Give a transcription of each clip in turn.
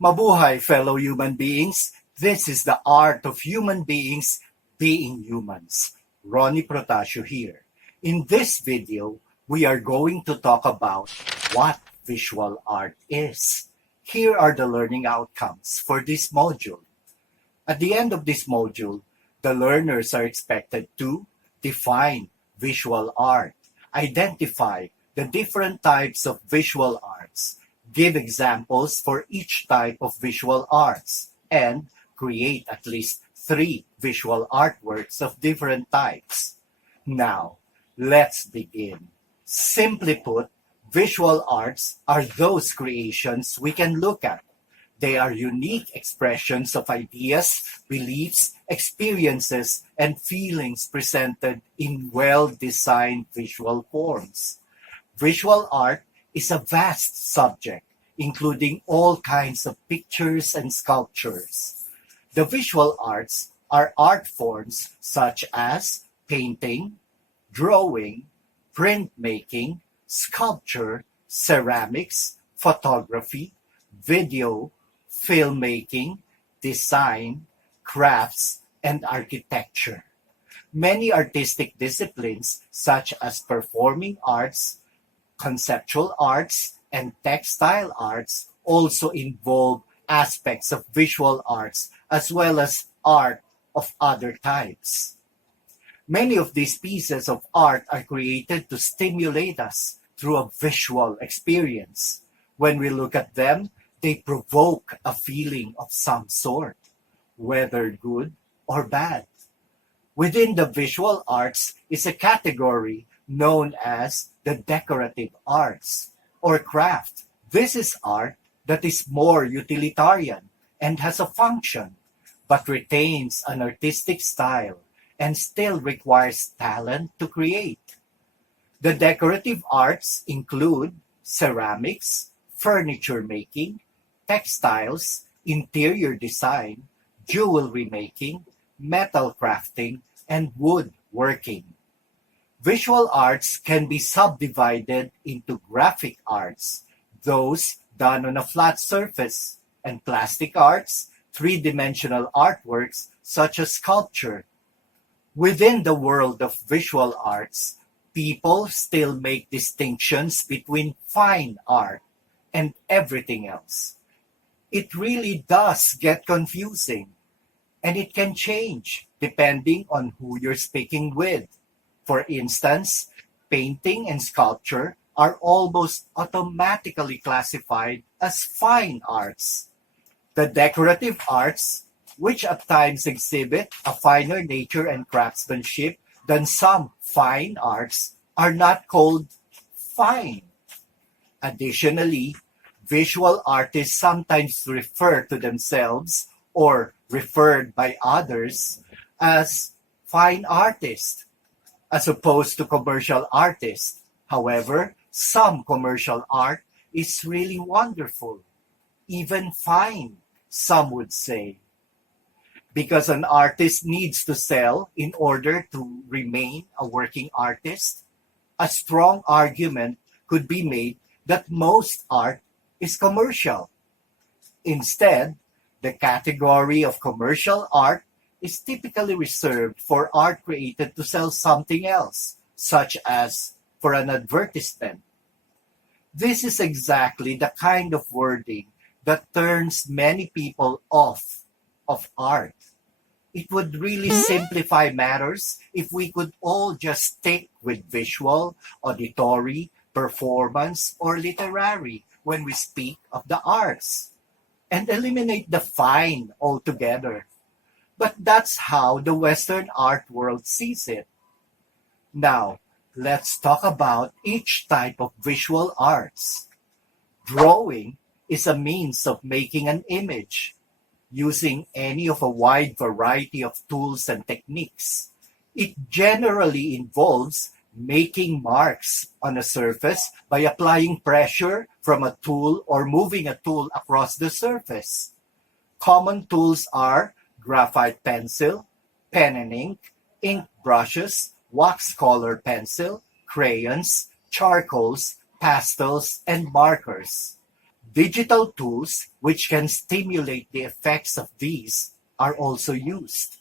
Mabuhay, fellow human beings. This is the art of human beings being humans. Ronnie Protasio here. In this video, we are going to talk about what visual art is. Here are the learning outcomes for this module. At the end of this module, the learners are expected to define visual art, identify the different types of visual arts, give examples for each type of visual arts, and create at least 3 visual artworks of different types. Now, let's begin. Simply put, visual arts are those creations we can look at. They are unique expressions of ideas, beliefs, experiences, and feelings presented in well-designed visual forms. Visual art is a vast subject, including all kinds of pictures and sculptures. The visual arts are art forms such as painting, drawing, printmaking, sculpture, ceramics, photography, video, filmmaking, design, crafts, and architecture. Many artistic disciplines such as performing arts, conceptual arts, and textile arts also involve aspects of visual arts as well as art of other types. Many of these pieces of art are created to stimulate us through a visual experience. When we look at them, they provoke a feeling of some sort, whether good or bad. Within the visual arts is a category known as the decorative arts or craft. This is art that is more utilitarian and has a function, but retains an artistic style and still requires talent to create. The decorative arts include ceramics, furniture making, textiles, interior design, jewelry making, metal crafting, and woodworking. Visual arts can be subdivided into graphic arts, those done on a flat surface, and plastic arts, three-dimensional artworks such as sculpture. Within the world of visual arts, people still make distinctions between fine art and everything else. It really does get confusing, and it can change depending on who you're speaking with. For instance, painting and sculpture are almost automatically classified as fine arts. The decorative arts, which at times exhibit a finer nature and craftsmanship than some fine arts, are not called fine. Additionally, visual artists sometimes refer to themselves or referred by others as fine artists, as opposed to commercial artists. However, some commercial art is really wonderful, even fine, some would say. Because an artist needs to sell in order to remain a working artist, a strong argument could be made that most art is commercial. Instead, the category of commercial art is typically reserved for art created to sell something else, such as for an advertisement. This is exactly the kind of wording that turns many people off of art. It would really simplify matters if we could all just stick with visual, auditory, performance, or literary when we speak of the arts, and eliminate the fine altogether. But that's how the Western art world sees it. Now, let's talk about each type of visual arts. Drawing is a means of making an image, using any of a wide variety of tools and techniques. It generally involves making marks on a surface by applying pressure from a tool or moving a tool across the surface. Common tools are graphite pencil, pen and ink brushes, wax color pencil, crayons, charcoals, pastels, and markers. Digital tools which can stimulate the effects of these are also used.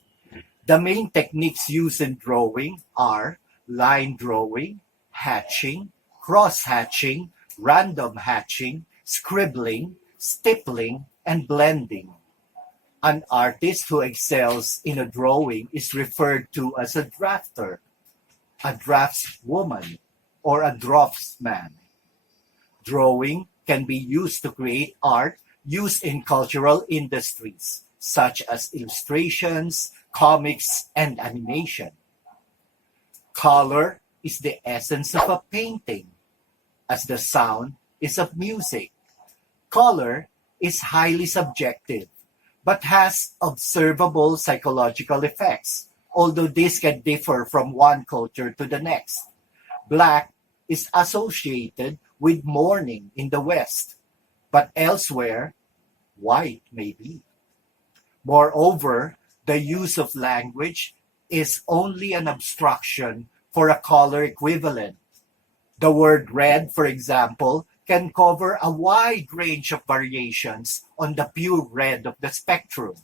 The main techniques used in drawing are line drawing, hatching, cross-hatching, random hatching, scribbling, stippling, and blending. An artist who excels in a drawing is referred to as a drafter, a draftswoman, or a draftsman. Drawing can be used to create art used in cultural industries, such as illustrations, comics, and animation. Color is the essence of a painting, as the sound is of music. Color is highly subjective, but has observable psychological effects, although this can differ from one culture to the next. Black is associated with mourning in the West, but elsewhere, white may be. Moreover, the use of language is only an abstraction for a color equivalent. The word red, for example, can cover a wide range of variations on the pure red of the spectrum.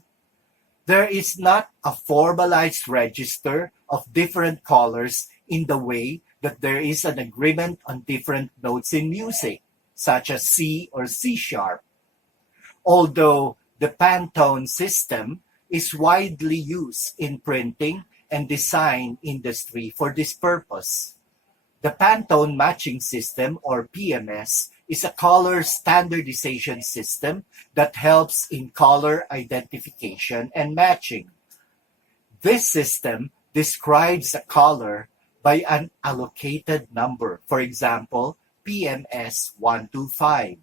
There is not a formalized register of different colors in the way that there is an agreement on different notes in music, such as C or C sharp. Although the Pantone System is widely used in printing and design industry for this purpose. The Pantone Matching System, or PMS, is a color standardization system that helps in color identification and matching. This system describes a color by an allocated number, for example, PMS 125.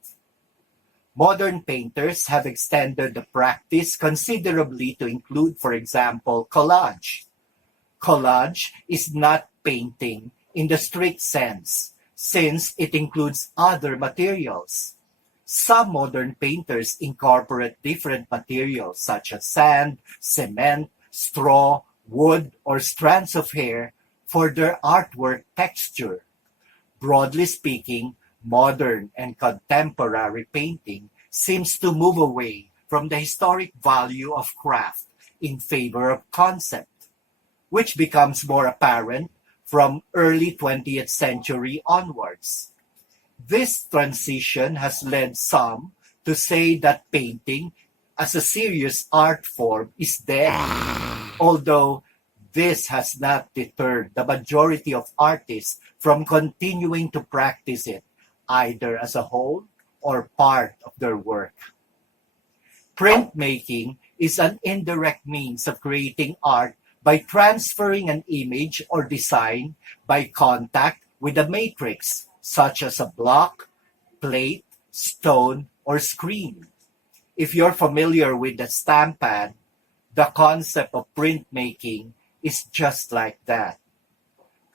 Modern painters have extended the practice considerably to include, for example, collage. Collage is not painting in the strict sense, since it includes other materials. Some modern painters incorporate different materials such as sand, cement, straw, wood, or strands of hair for their artwork texture. Broadly speaking, modern and contemporary painting seems to move away from the historic value of craft in favor of concept, which becomes more apparent from early 20th century onwards. This transition has led some to say that painting as a serious art form is dead, although this has not deterred the majority of artists from continuing to practice it, either as a whole or part of their work. Printmaking is an indirect means of creating art by transferring an image or design by contact with a matrix, such as a block, plate, stone, or screen. If you're familiar with the stamp pad, the concept of printmaking is just like that.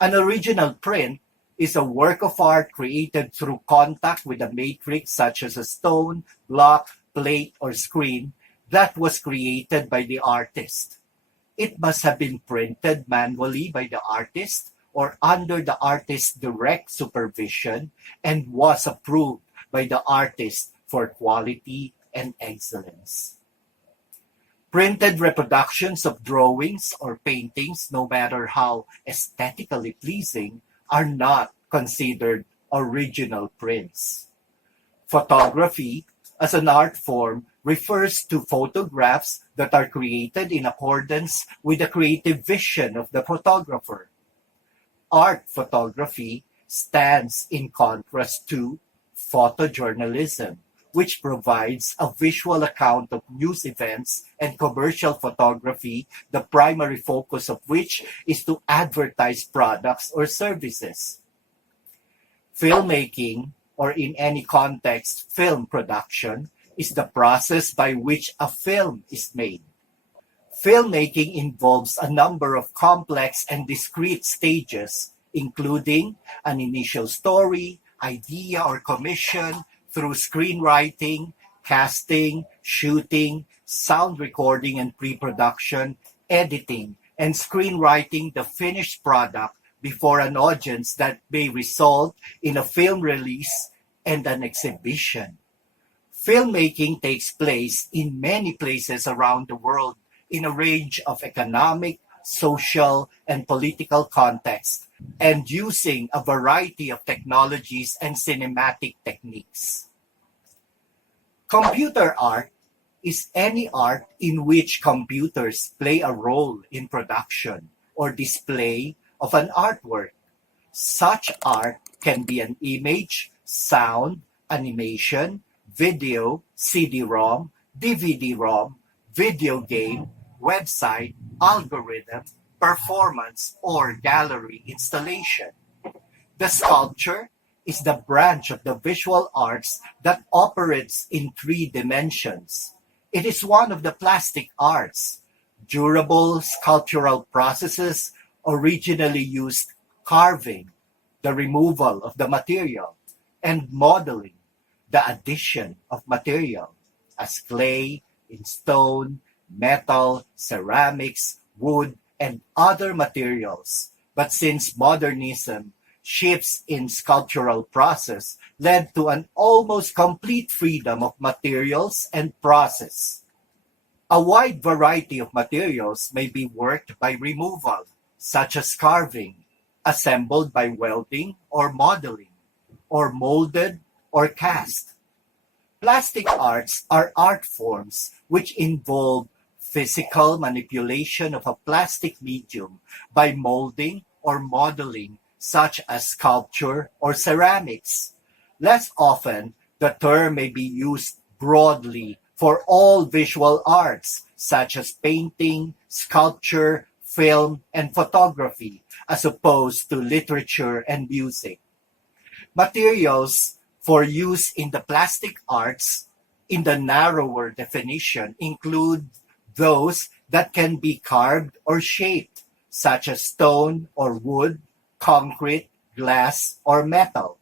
An original print is a work of art created through contact with a matrix such as a stone, block, plate, or screen that was created by the artist. It must have been printed manually by the artist or under the artist's direct supervision and was approved by the artist for quality and excellence. Printed reproductions of drawings or paintings, no matter how aesthetically pleasing, are not considered original prints. Photography, as an art form, refers to photographs that are created in accordance with the creative vision of the photographer. Art photography stands in contrast to photojournalism, which provides a visual account of news events, and commercial photography, the primary focus of which is to advertise products or services. Filmmaking, or in any context, film production, is the process by which a film is made. Filmmaking involves a number of complex and discrete stages, including an initial story, idea, or commission, through screenwriting, casting, shooting, sound recording and pre-production, editing, and screenwriting the finished product before an audience that may result in a film release and an exhibition. Filmmaking takes place in many places around the world in a range of economic, social, and political contexts, and using a variety of technologies and cinematic techniques. Computer art is any art in which computers play a role in production or display of an artwork. Such art can be an image, sound, animation, video, CD-ROM, DVD-ROM, video game, website, algorithm, performance, or gallery installation. The sculpture is the branch of the visual arts that operates in three dimensions. It is one of the plastic arts. Durable sculptural processes originally used carving, the removal of the material, and modeling, the addition of material, as clay, in stone, metal, ceramics, wood, and other materials. But since modernism, shifts in sculptural process led to an almost complete freedom of materials and process. A wide variety of materials may be worked by removal, such as carving, assembled by welding or modeling, or molded or cast. Plastic arts are art forms which involve physical manipulation of a plastic medium by molding or modeling, such as sculpture or ceramics. Less often, the term may be used broadly for all visual arts, such as painting, sculpture, film, and photography, as opposed to literature and music. Materials for use in the plastic arts, in the narrower definition, include those that can be carved or shaped, such as stone or wood, concrete, glass, or metal.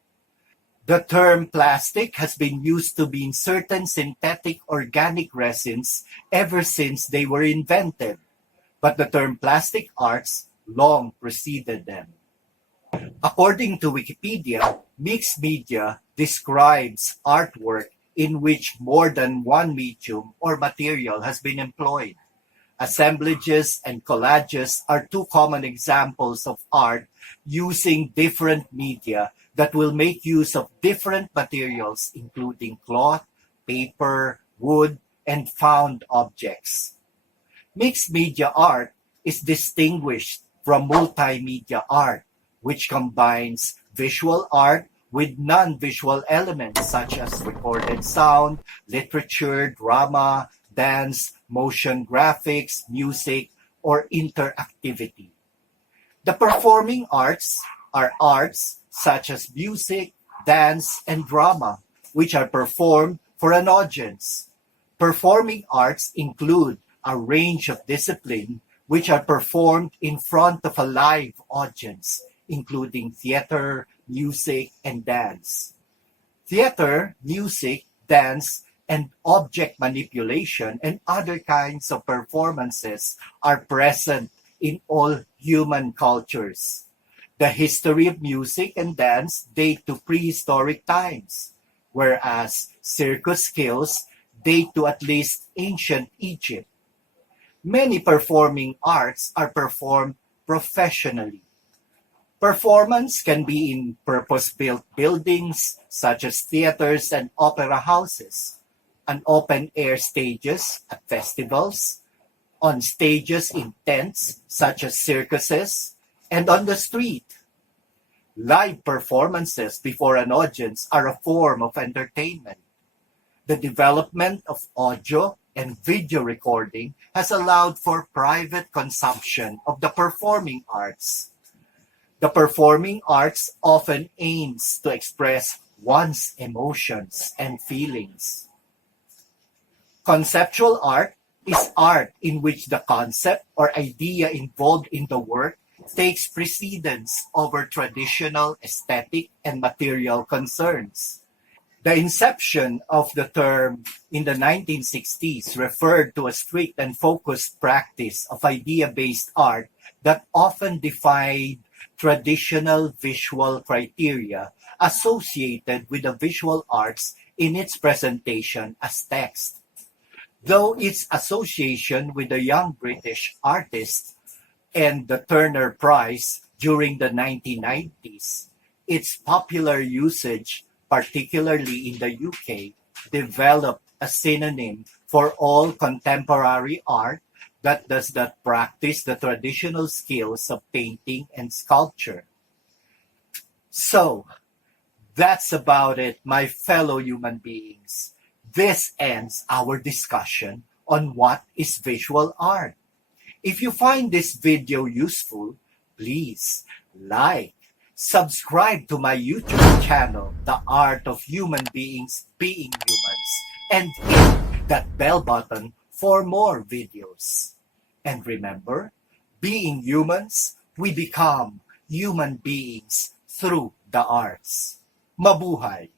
The term plastic has been used to mean certain synthetic organic resins ever since they were invented, but the term plastic arts long preceded them. According to Wikipedia, mixed media describes artwork in which more than one medium or material has been employed. Assemblages and collages are two common examples of art using different media that will make use of different materials, including cloth, paper, wood, and found objects. Mixed media art is distinguished from multimedia art, which combines visual art with non-visual elements such as recorded sound, literature, drama, dance, motion graphics, music, or interactivity. The performing arts are arts such as music, dance, and drama, which are performed for an audience. Performing arts include a range of disciplines which are performed in front of a live audience, including theater, music, and dance. Theater, music, dance, and object manipulation and other kinds of performances are present in all human cultures. The history of music and dance date to prehistoric times, whereas circus skills date to at least ancient Egypt. Many performing arts are performed professionally. Performance can be in purpose-built buildings such as theaters and opera houses, on open-air stages at festivals, on stages in tents such as circuses, and on the street. Live performances before an audience are a form of entertainment. The development of audio and video recording has allowed for private consumption of the performing arts. The performing arts often aims to express one's emotions and feelings. Conceptual art is art in which the concept or idea involved in the work takes precedence over traditional aesthetic and material concerns. The inception of the term in the 1960s referred to a strict and focused practice of idea-based art that often defied traditional visual criteria associated with the visual arts in its presentation as text. Though its association with the young British artist and the Turner Prize during the 1990s, its popular usage, particularly in the UK, developed a synonym for all contemporary art that does not practice the traditional skills of painting and sculpture. So, that's about it, my fellow human beings. This ends our discussion on what is visual art. If you find this video useful, please like, subscribe to my YouTube channel, The Art of Human Beings Being Humans, and hit that bell button for more videos. And remember, being humans, we become human beings through the arts. Mabuhay!